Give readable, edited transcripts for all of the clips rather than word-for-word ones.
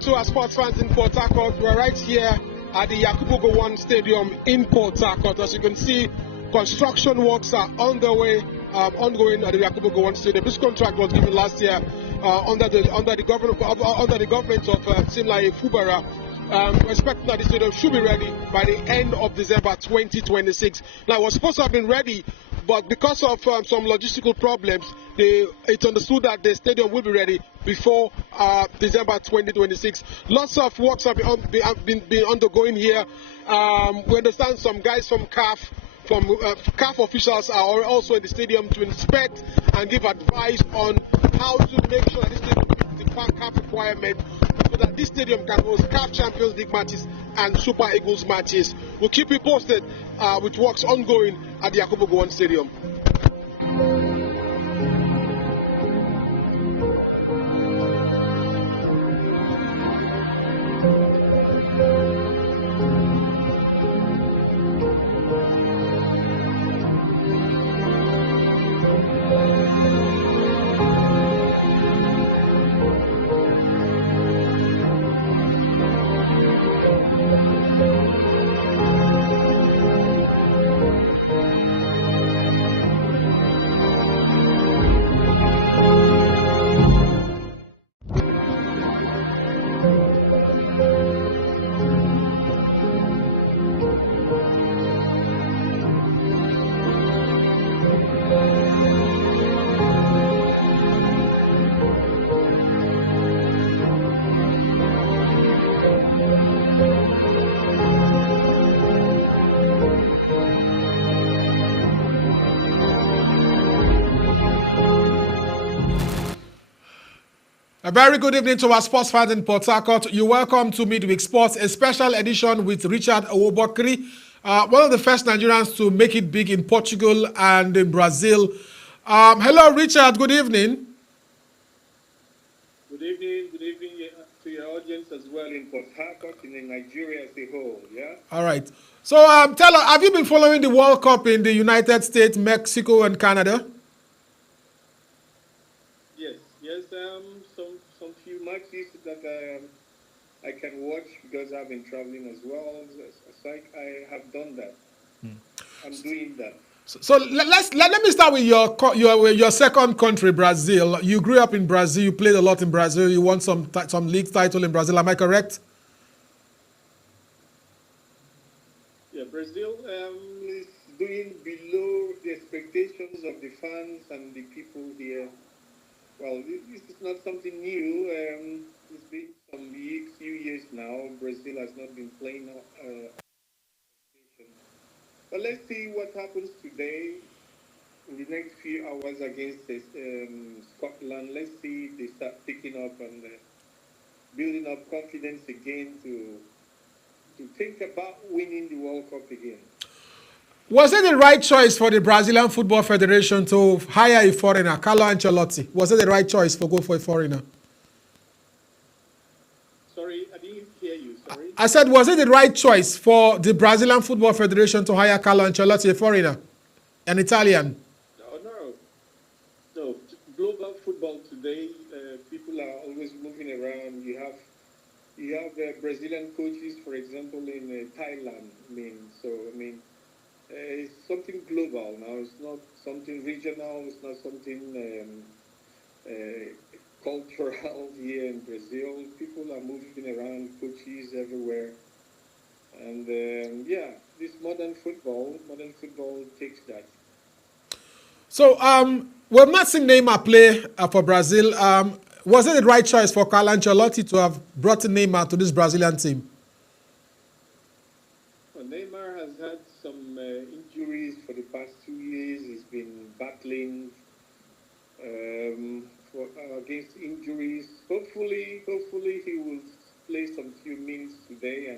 To our sports fans in Port Harcourt, we're right here at the Yakubu Gowon Stadium in Port Harcourt. As you can see, construction works are ongoing at the Yakubu Gowon Stadium. This contract was given last year under the government of Simlaye Fubara. We're expecting that the stadium should be ready by the end of December 2026. Now, it was supposed to have been ready, but because of some logistical problems, it's understood that the stadium will be ready before December 2026. Lots of works have been undergoing here. We understand some guys from CAF, CAF officials are also in the stadium to inspect and give advice on how to make sure that this stadium meets the CAF requirement, so that this stadium can host CAF Champions League matches and Super Eagles matches. We'll keep you posted with works ongoing at the Yakubu Gowon Stadium. A very good evening to our sports fans in Port Harcourt. You're welcome to Midweek Sports, a special edition with Richard Owobokri, one of the first Nigerians to make it big in Portugal and in Brazil. Hello, Richard. Good evening. Good evening to your audience as well in Port Harcourt and in Nigeria as a whole. Yeah. All right. So, tell us, have you been following the World Cup in the United States, Mexico, and Canada? Yes. Some few matches that I can watch because I've been traveling as well. So I have done that. I'm doing that. So let me start with your second country, Brazil. You grew up in Brazil. You played a lot in Brazil. You won some league title in Brazil. Am I correct? Yeah, Brazil is doing below the expectations of the fans and the people here. Well, this is not something new. It's been some few years now. Brazil has not been playing. But let's see what happens today in the next few hours against Scotland. Let's see if they start picking up and building up confidence again to think about winning the World Cup again. Was it the right choice for the Brazilian Football Federation to hire a foreigner, Carlo Ancelotti? Was it the right choice for go for a foreigner? Sorry, I didn't hear you. Sorry. I said, was it the right choice for the Brazilian Football Federation to hire Carlo Ancelotti, a foreigner, an Italian? No. Global football today, people are always moving around. You have Brazilian coaches, for example, in Thailand. It's something global now. It's not something regional. It's not something cultural here in Brazil. People are moving around, coaches everywhere. And this modern football takes that. So we've not seen Neymar play for Brazil. Was it the right choice for Carlo Ancelotti to have brought Neymar to this Brazilian team? Well, Neymar has had some injuries for the past 2 years. He's been battling against injuries. Hopefully he will play some few minutes today,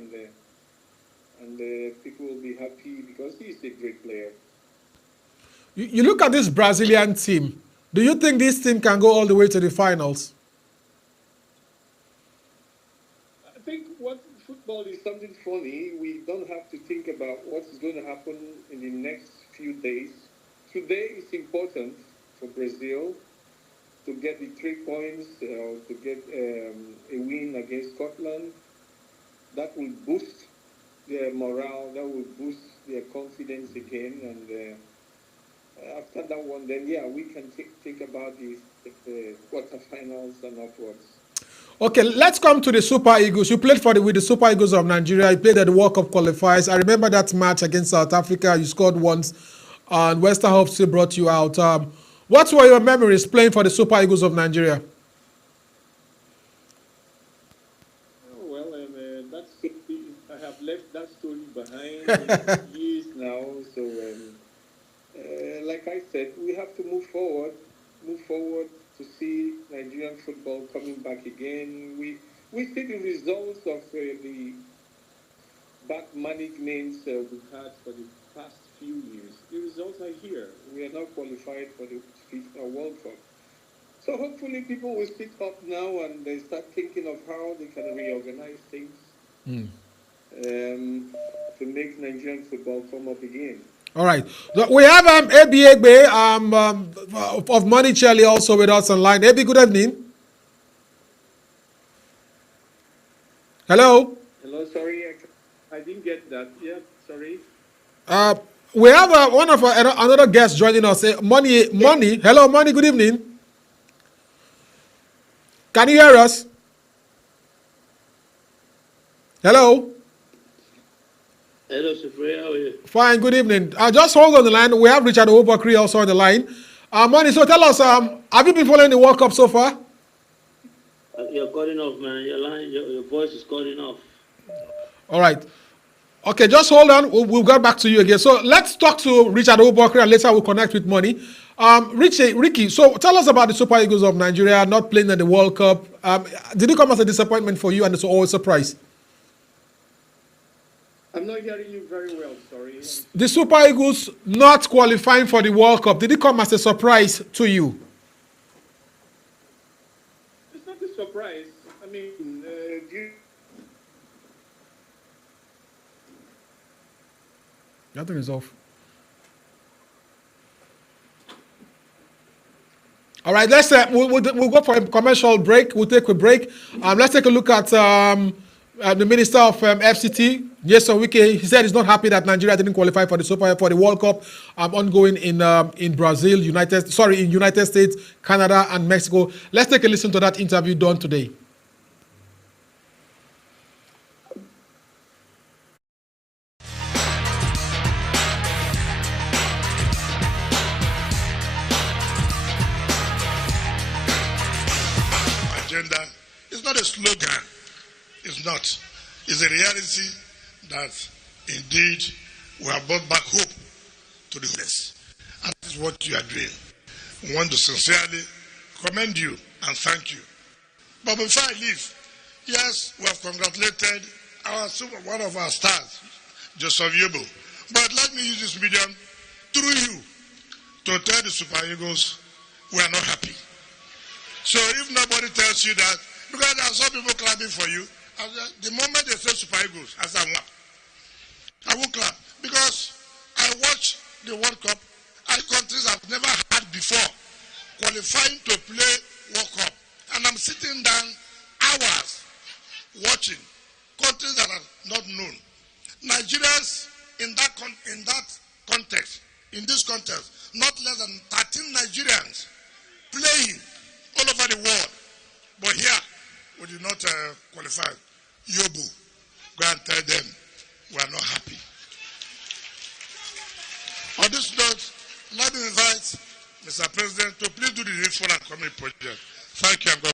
and people will be happy because he's a great player. You look at this Brazilian team. Do you think this team can go all the way to the finals? I think what football is something funny. We don't have to think about what's going to happen in the next few days. Today is important for Brazil to get the 3 points, to get a win against Scotland. That will boost their morale, that will boost their confidence again. And after that one, then, yeah, we can think about the quarterfinals and upwards. Okay, let's come to the Super Eagles. You played with the Super Eagles of Nigeria. You played at the World Cup qualifiers. I remember that match against South Africa. You scored once, and Westerhoff still brought you out. What were your memories playing for the Super Eagles of Nigeria? Oh, well, I have left that story behind years now. So, like I said, we have to move forward to see Nigerian football coming back again. We see the results of the bad management we've had for the past few years. The results are here. We are now qualified for the FIFA World Cup. So hopefully people will sit up now and they start thinking of how they can reorganize things to make Nigerian football come up again. All right. We have Ebi Egbe of Money also with us online. Ebi, good evening. Hello. Hello, sorry, I didn't get that. Yeah, sorry. We have another guest joining us. Money. Hello, Money. Good evening. Can you hear us? Hello. Hello, Sofia. How are you? Fine. Good evening. Just hold on the line. We have Richard Obakri also on the line. Money. So tell us, have you been following the World Cup so far? You're cutting off, man. Your voice is cutting off. All right. Okay, just hold on. We'll get back to you again. So let's talk to Richard Obakri and later we'll connect with Money. Ricky, so tell us about the Super Eagles of Nigeria not playing in the World Cup. Did it come as a disappointment for you and it's always a surprise? I'm not hearing you very well, sorry. The Super Eagles not qualifying for the World Cup, did it come as a surprise to you? It's not a surprise. I mean, Nothing is off. All right, let's we'll go for a commercial break. We'll take a break. Let's take a look at the Minister of FCT, Nyesom Wike. He said he's not happy that Nigeria didn't qualify for the World Cup ongoing in Brazil, United States, Canada, and Mexico. Let's take a listen to that interview done today. Agenda is not a slogan. It's not. It's a reality that indeed we have brought back hope to the hopeless. And that is what you are doing. We want to sincerely commend you and thank you. But before I leave, yes, we have congratulated one of our stars, Joseph Yobo. But let me use this medium through you to tell the Super Eagles we are not happy. So if nobody tells you that, because there are some people clapping for you, the moment they say Super Eagles, I won't clap. Because I watch the World Cup, and countries I've never had before qualifying to play World Cup. And I'm sitting down hours watching countries that are not known. Nigerians in this context, not less than 13 Nigerians playing all over the world. But here, we did not qualify. Yobo, go and tell them we are not happy. On this note, let me invite Mr. President to please do the needful and coming project. Thank you and God.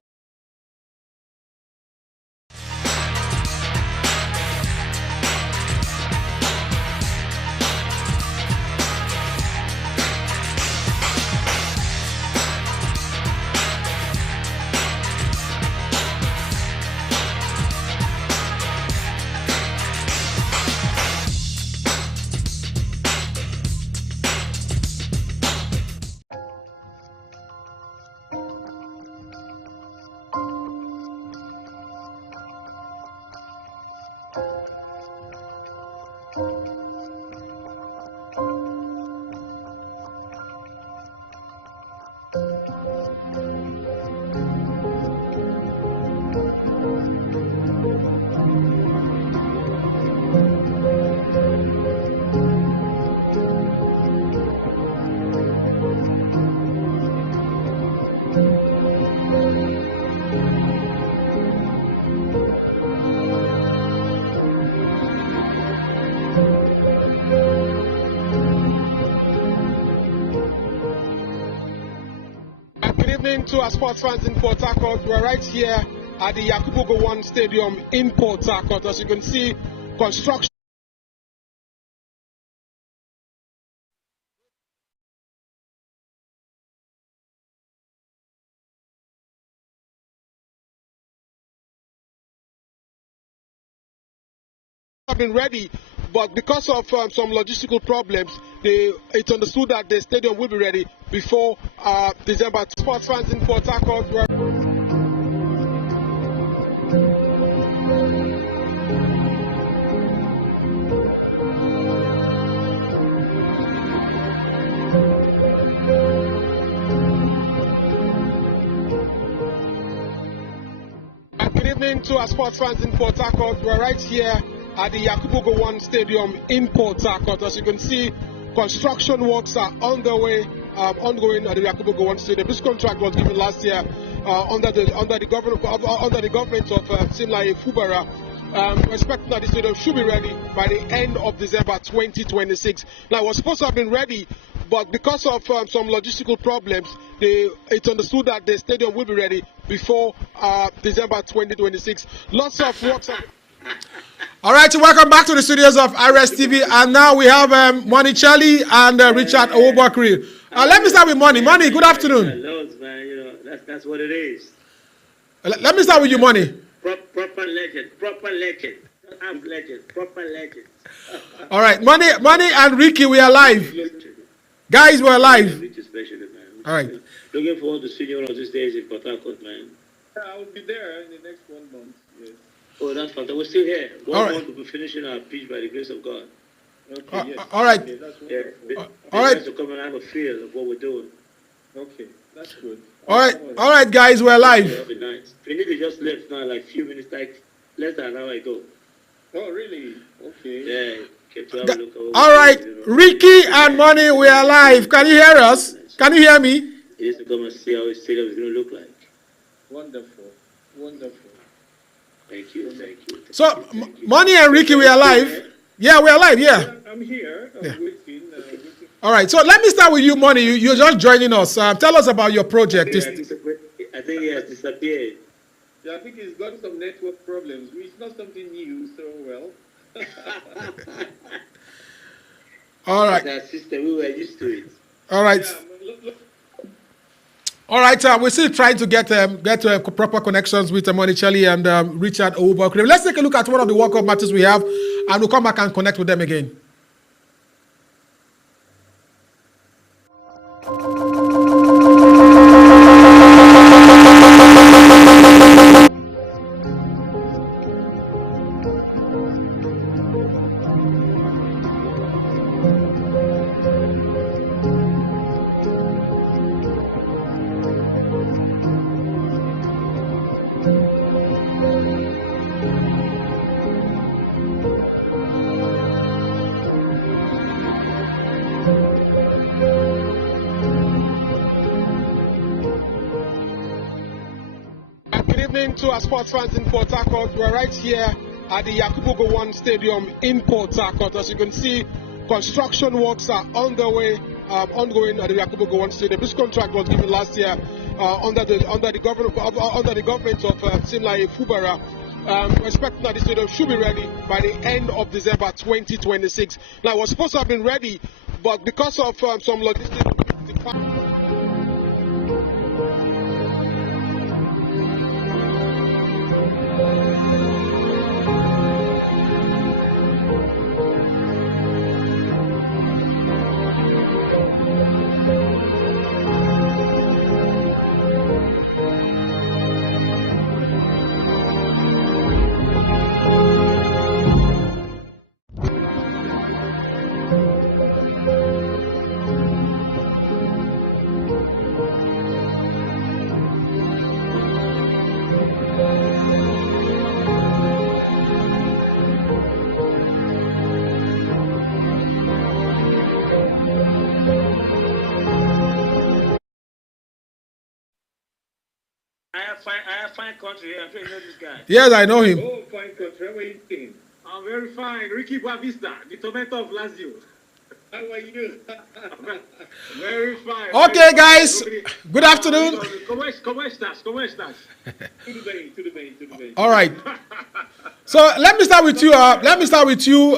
Good evening to our sports fans in Port Harcourt. We're right here at the Yakubu Gowon Stadium in Port Harcourt. As you can see, construction have been ready, but because of some logistical problems, it's understood that the stadium will be ready before December. Sports fans in Port Harcourt. Good evening to our sports fans in Port Harcourt. We're right here at the Yakubu Gowon Stadium in Port Harcourt. As you can see, construction works are ongoing at the Yakubu Gowon Stadium. This contract was given last year under the government of Simlaye Fubara. We're expecting that the stadium should be ready by the end of December 2026. Now, it was supposed to have been ready, but because of some logistical problems, it's understood that the stadium will be ready before December 2026. Lots of works. All right, so welcome back to the studios of Rstv, and now we have Monicelli and Richard Owobakri. Let me start with Money. Money, good afternoon. Loads, man. You know, that's what it is. Let me start with you, Money. Proper legend. I'm legend. Proper legend. All right, Money and Ricky, we are live. Guys, we're live. All right. Looking forward to seeing you one of these days in Port Harcourt, man. I will be there in the next 1 month. Yes. Oh, that's fantastic. We're still here. All right. One month to be finishing our pitch by the grace of God. Okay, yes. All right. Okay, that's Yeah. wonderful. All right. To come and have a feel of what we're doing. Okay, that's good. All right, guys, we're live. That'll be nice. Finidi just left now, like few minutes, like less than an hour ago. Oh, really? Okay. Yeah. Came to have a look. All right, Ricky and Money, we are live. Can you hear us? Can you hear me? It is to come and see how the stadium is going to look like. Wonderful. Wonderful. Thank you. So, Money and Ricky, we are live. Yeah, we are live, yeah. I'm here. I'm waiting. All right, so let me start with you, Money. You're just joining us. Tell us about your project. I think he has disappeared. Yeah, I think he's got some network problems, which is not something new, so well. All right. That system, we were used to it. All right. Yeah, look. All right, we're still trying to get proper connections with Monicelli and Richard Owobakri. Let's take a look at one of the World Cup matches we have, and we'll come back and connect with them again. Good evening to our sports fans in Port Harcourt. We're right here at the Yakubu Gowon Stadium in Port Harcourt. As you can see, construction works are ongoing at the Yakubu Gowon Stadium. This contract was given last year under the government of Simlaye Fubara. We're expecting that the stadium should be ready by the end of December 2026. Now, it was supposed to have been ready, but because of some logistics. I have fine country here. I'm sure you know this guy. Yes, I know him. Oh, fine country. How are you doing? I'm very fine. Ricky Boavista, the tomato of Lazio. How are you? Very fine. Okay, guys. Good afternoon. ¿Cómo estás? To the vein. All right. So let me start with you. Let me start with you.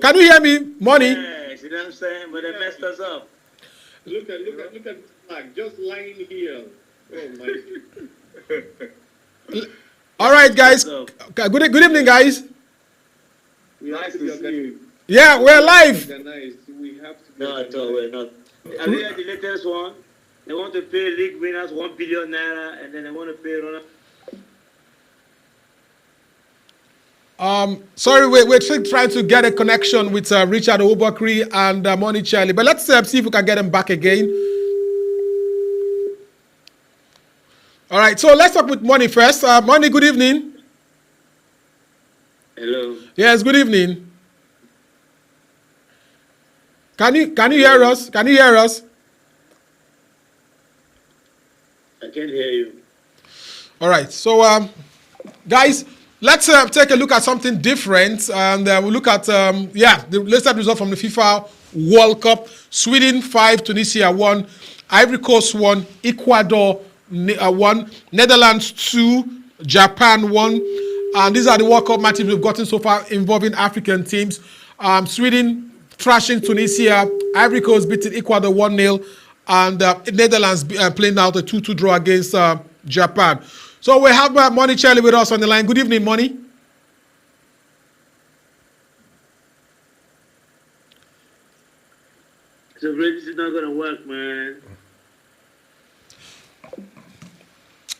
Can you hear me, Money? Yes, you know what I'm saying? But they messed us up. Look at the flag, just lying here. Oh my. All right, guys. Good evening, guys. Nice to see you. Yeah, we're live. We have to be No, at all. We're not. Have you heard the latest one? They want to pay league winners 1 billion naira, and then they want to pay runner. Sorry, we're trying to get a connection with Richard Obakri and Money Charlie, but let's see if we can get them back again. All right, so let's talk with Money first. Money, good evening. Hello. Yes, good evening. Can you hear us? Can you hear us? I can't hear you. All right, so guys, let's take a look at something different, and we'll look at the latest result from the FIFA World Cup. Sweden 5, Tunisia 1, Ivory Coast 1, Ecuador 1, Netherlands 2, Japan 1, and these are the World Cup matches we've gotten so far involving African teams. Sweden thrashing Tunisia, Ivory Coast beating Ecuador 1-0, and Netherlands playing out a 2-2 draw against Japan. So we have Money Charlie with us on the line. Good evening, Money. So this is not gonna work, man.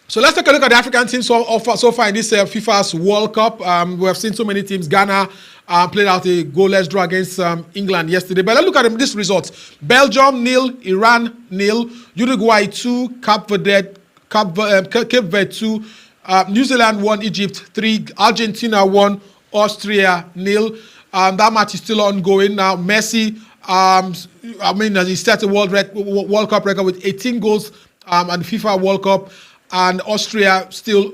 So let's take a look at the African teams so far in this FIFA's World Cup. We have seen so many teams. Ghana played out a goalless draw against England yesterday. But let's look at these results. Belgium 0, Iran 0, Uruguay 2, Cape Verde 2, New Zealand 1, Egypt 3, Argentina 1, Austria 0. That match is still ongoing now. Messi, he set a World Cup record with 18 goals at the FIFA World Cup. And Austria still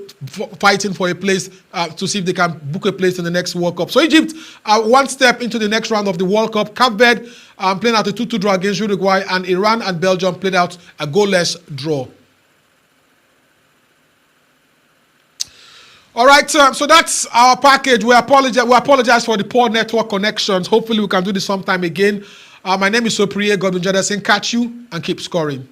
fighting for a place to see if they can book a place in the next World Cup. So Egypt one step into the next round of the World Cup. Cape Verde playing out a 2-2 draw against Uruguay, and Iran and Belgium played out a goalless draw. All right, so that's our package. We apologize for the poor network connections. Hopefully we can do this sometime again. My name is SOPIRINYE Godwin JAJA saying catch you and keep scoring.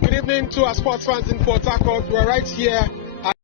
Good evening to our sports fans in Port Harcourt. We're right here at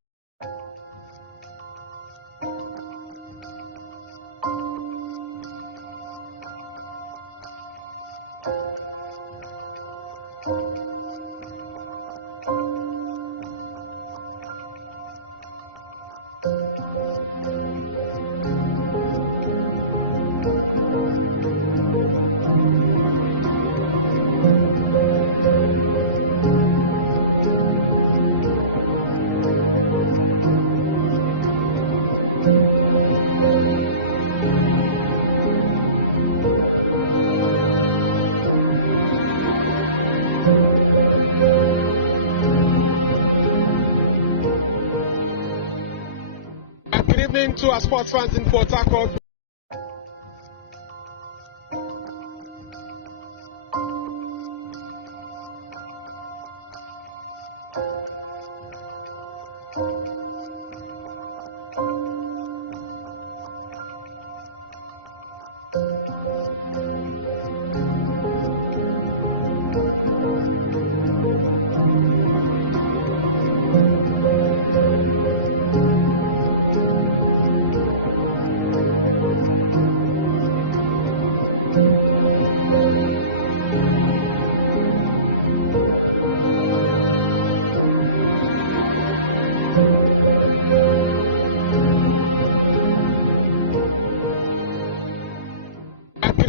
good evening to our sports fans in Port Harcourt.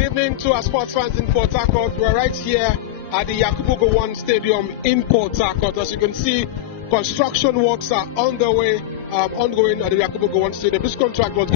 evening to our sports fans in Port Harcourt. We're right here at the Yakubu Gowon Stadium in Port Harcourt. As you can see, construction works are on the way, ongoing at the Yakubu Gowon Stadium. This contract was